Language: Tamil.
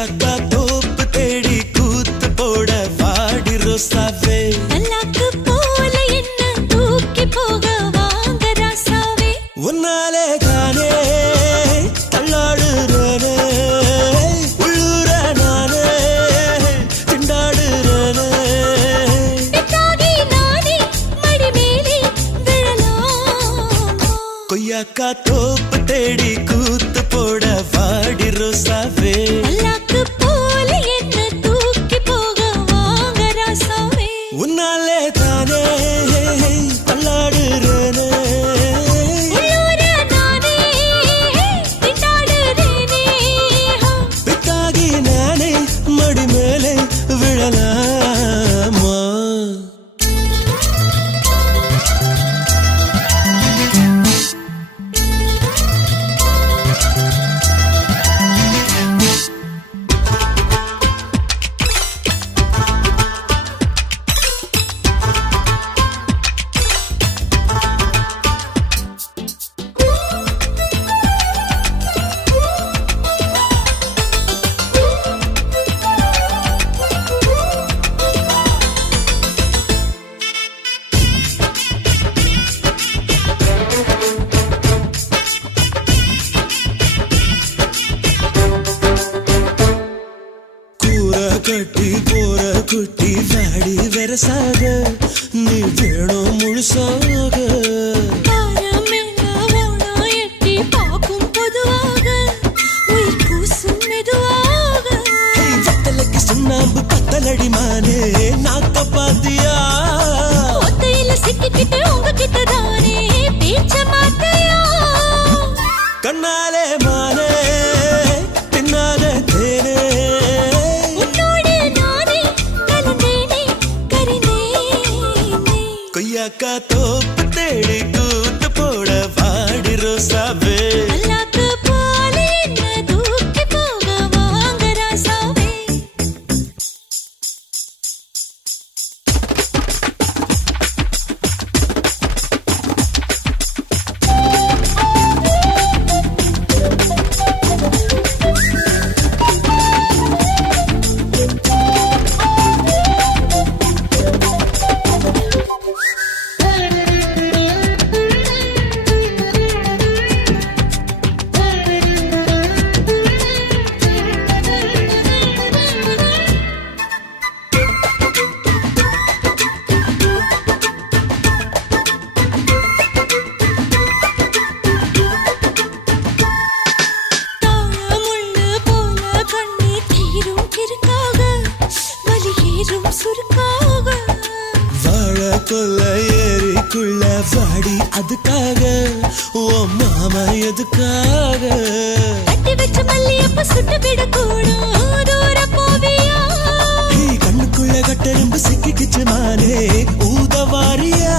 கொய்யாக்கா தோப்பு தேடி கூத்து போட வாடி ரோசாவே அல்லாக்கு போல என்ன தூக்கி போக வாங்க ராசாவே உன்னாலே தானே தள்ளாடுறேனே உள்ளூர நானே திண்டாடுறேனே பித்தாகி நானே மடி மேலே விழலாமா கொய்யாக்கா தோப்பு தேடி கூத்து போட வாடி ரோசாவே அல்லாக்கு போல என்ன தூக்கி போக வாங்க ராசாவே உன்னாலே தானே தள்ளாடுறேனே உள்ளூர நானே திண்டாடுறேனே பித்தாகி நானே மடி மேலே விழலாமா கட்டி போற குட்டி வாடி வரசாக நீ வேணும் முழுசாக எட்டி பார்க்கும் பொதுவாக உயிர் கூசும் மெதுவாக வத்தலைக்கு சுண்ணாம்பு பத்தலடி மானே நாக்க பாத்தியா ஒத்தையில சிக்கிக்கிட்டு உங்ககிட்ட தானே பேச்ச மாட்டையா கண்ணாலே மானே பின்னாலே தேனே உன்னோடு நானே கலந்தேனே கரிந்தேனே கொய்யாக்கா தோப்பு தேடி கூத்து போட வாடி ரோசாவே அல்லாக்கு போல என்ன தூக்கி போக வாங்க ராசாவே தாழமுள்ளு போல கண்ணீர் தீரும் கிறுக்காக வலி ஏறும் சுருக்காக வாழ கொல்ல ஏறிக்குள்ள வாடி அதுக்காக ஓ மாமா எதுக்காக கட்டி வச்ச மல்லியப்ப சுட்டு விடக்கூடும் தூர போவியா கண்ணுக்குள்ள கட்டெரும்பு சிக்கிக்கிச்சு மானே ஊதவாரியா